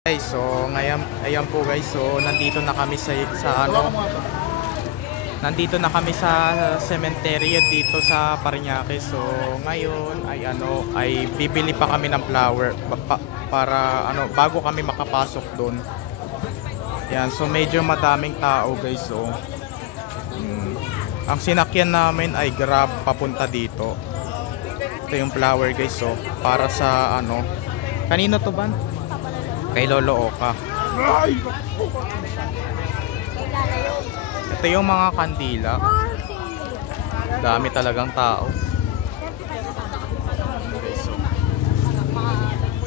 Guys, so ngayon ayan po guys, so nandito na kami nandito na kami sa cemetery dito sa Parañaque. So ngayon ay bibili pa kami ng flower para bago kami makapasok doon. Yan, so medyo madaming tao guys. So ang sinakyan namin ay Grab papunta dito. Ito yung flower guys, so para sa kanino to ba? Kay Lolo Oka. Ito yung mga kandila. Dami talagang tao. So,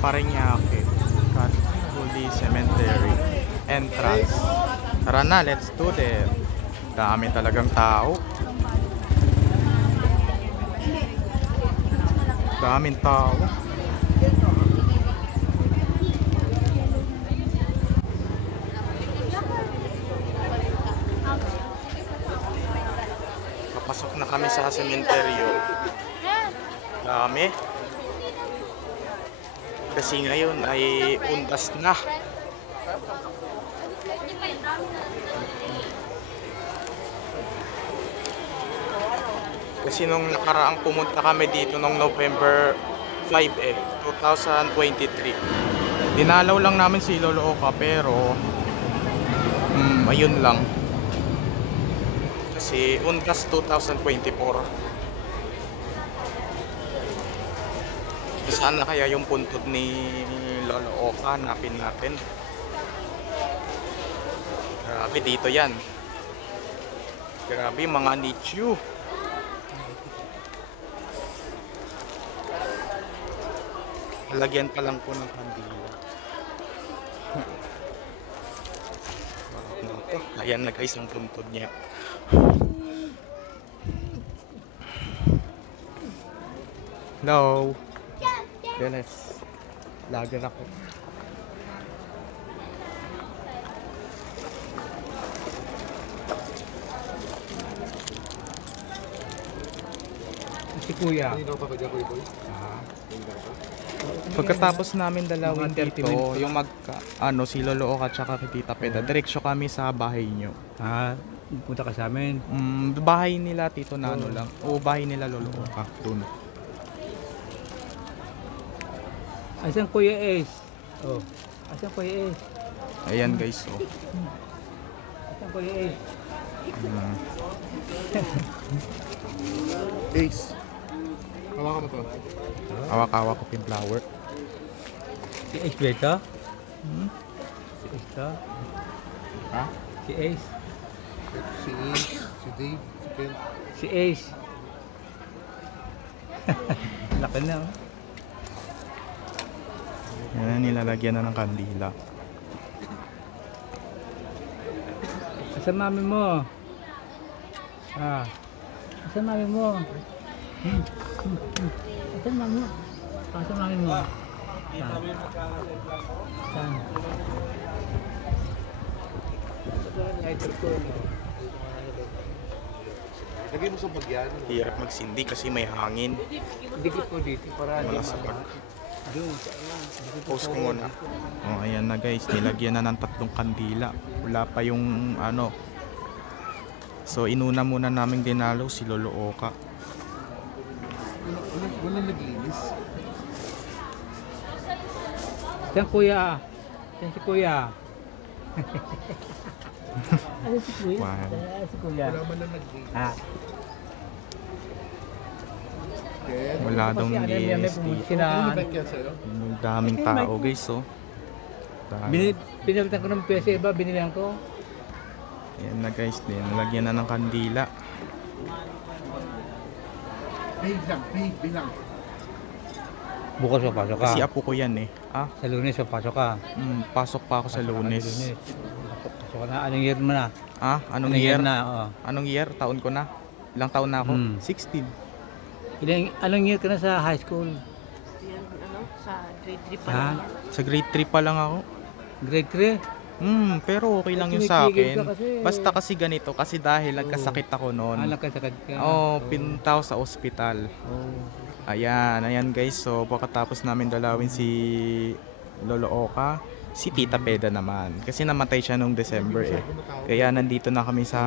Parañaque Catholic Cemetery entrance. Tara na, let's do it. Dami talagang tao. Daming tao. Pasok na kami sa sementeryo. Dami. Kasi ngayon ay undas na. Kasi nung nakaraang pumunta kami dito nung November 5 2023. Dinalaw lang namin si Lolo Oka pero ayun lang. Kasi Undas 2024. Saan na kaya yung puntod ni Lolo Oka? Hanapin natin. Grabe, dito yan. Grabe, mga nicho. Lagyan pa lang po ng kandila. Ayan na guys ang puntod niya. Hello. Dennis. Lager ako. Si Kuya. Pagkatapos namin dalawin dito, yung si Lolo Oka tsaka Tita Peda, diretsyo kami sa bahay nyo. Punta ka sa amin. Bahay nila Tito Nano lang. O bahay nila Lolo Oka. Doon. Asan Kuya Ace? Oh. Asan Kuya Ace? Ayan guys, oh. Asan Kuya Ace? Ace. Hawakan mo to. Hawak-hawak ko yung flower. Si Ace ba ito? Si Ace to? Ha? Si Ace? Si Ace, si Dave, si Ken. Si Ace. Laki na oh. Yan, nilalagyan na ng kandila. Asan mami mo? Asan mami mo? Asan mami mo? Asan mami mo? Saan? Lagay mo sa bagyan. Hirap magsindi kasi may hangin. Dikit po dito para Wala sa pag. Post ko muna. Oh, ayan na guys, nilagyan na ng 3 kandila. Wala pa yung So inuna muna namin dinalaw si Lolo Oka. Wala naglinis. Saan Kuya? Saan si Kuya? Ano si Kuya? Wow. Si Kuya. Wala man lang naglinis. Ken. Wala daw nilinis dito. Ano nabek yan sa'yo? Ang daming tao guys, oh. Pinalitan ko ng PS ba? Binilihan ko. Ayan na guys, nilagyan na ng kandila. Page lang, page, bilang. Bukas papasok ka. Kasi apo ko yan eh. Sa Lunes papasok ka. Pasok pa ako sa Lunes. Pasok ka na. Anong year mo na? Anong year? na? Oo. Anong year? Taon ko na? Ilang taon na ako? 16. Anong year ka na sa high school? Sa grade 3 pa lang. Sa grade 3 pa lang ako. Grade 3? Pero okay lang yun sa Tumitigil akin. ka kasi. Basta kasi ganito, kasi dahil nagkasakit ako noon. Nagkasakit ka. Pinunta ako sa ospital. Ayan guys. So pagkatapos namin dalawin si Lolo Oka, si Tita Peda naman. Kasi namatay siya nung December eh. Kaya nandito na kami sa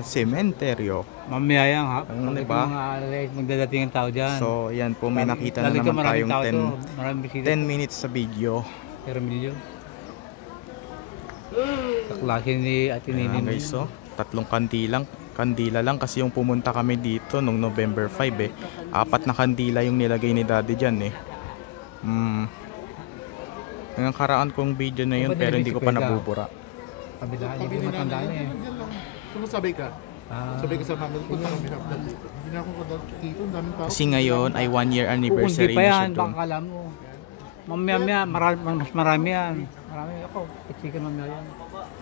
sementeryo. Mamaya yan ha. Ano, Pagdating diba? mga alas, magdadating ang tao dyan. So, yan po, may nakita na Talaga naman maraming tayong tao to. Maraming bisita. 10 minutes sa video. Pero milyon. Kaklase ni Ate Nini. Ayan guys, so, tatlong kandila lang kasi yung pumunta kami dito nung November 5 eh. 4 na kandila yung nilagay ni Daddy dyan eh. Ang karaan kong video na yun pero hindi ko pa nabubura. Kabila, Sabi hindi ni matanda nanay, na eh. "Diyan lang." Sumasabay ka. Sabay ka sa mama, punta kami hapon dito. Hindi na ako dito, ang daming tao. Kasi ngayon ay 1 year Kung hindi anniversary pa na siya yan, doon. baka kala mo. Mamaya, mas marami yan. Marami ako. Itsikan mamaya yan.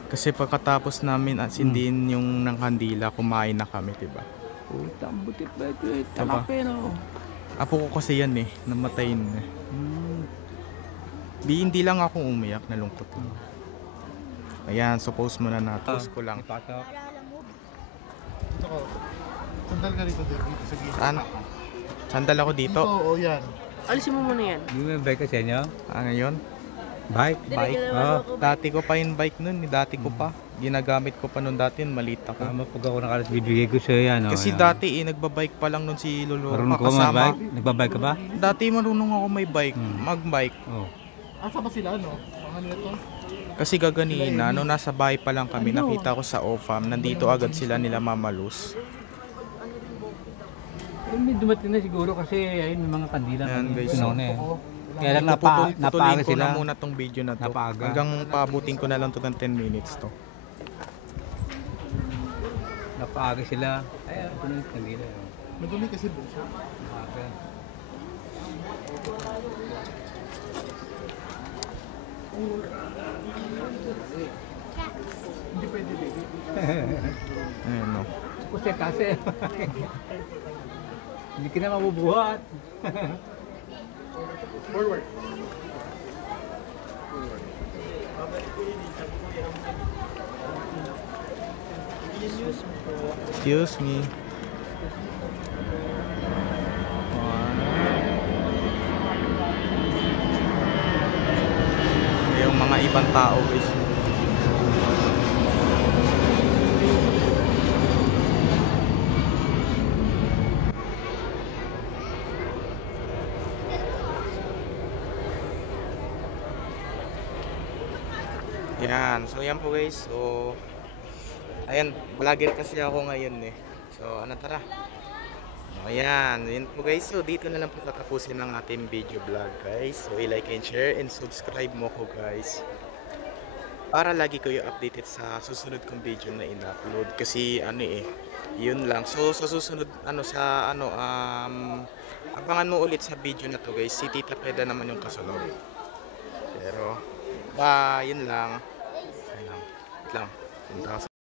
Kasi pagkatapos namin asindihin yung ng kandila, kumain na kami, diba? Putang buti pa ito eh. Diba? Talapin oh. Apo ko kasi yan eh, namatay na. Hindi lang ako umiyak, nalungkot lang. Ayan, suppose muna natin. Post ko lang. Ipasok. Dito ko. Sandal ka rito dito sa gilid. Saan? Sandal ako Dito, dito. o yan. Alisin mo muna yan. Hindi mo yung bike kasi niyo? Ano yun? Bike? Bike. Oh. Dati ko pa yung bike nun, dati ko pa. Ginagamit ko pa nun dati, maliit ako. Tama pag ako nakalas bibigay ko sa'yo yan. Oh, Kasi yan. dati nagbabike pa lang nun si Lolo. Marunong ka ba Kasama. mag-bike? Nagbabike ka ba? Dati marunong ako may bike, mag-bike. Oh. Asa ba sila, no? Mga nito? Kasi gaganina, no, nasa bahay pa lang kami, nakita ko sa OFAM, nandito agad sila nila Mama Luz. May dumating na siguro kasi ayun may mga kandila. Ayan, guys. Pinuna eh. Kaya lang Putulin napaaga ko sila. na muna tong video na to. Napaaga. Hanggang paabutin ko na lang to ng 10 minutes to. Napaaga sila. Ay, ito na yung kandila. eh. Madumi kasi bunso. Napaaga. Hindi pwede, baby. Ayan, no. Kasi. Hindi ka na mabubuhat. Forward. Excuse me. Yung mga ibang tao guys. Yan, so yan po guys. So ayan, vlogger kasi ako ngayon eh. So ano, tara. Ayan, yun po guys. So dito na lang po tatapusin ang ating video vlog guys. So i-like and share and subscribe mo ko guys. Para lagi kayo updated sa susunod kong video na in-upload. Kasi ano eh, yun lang. So sa susunod, abangan mo ulit sa video na to guys. Si Tita Peda naman yung kasunod. Pero, yun lang. Ayun lang. Punta ka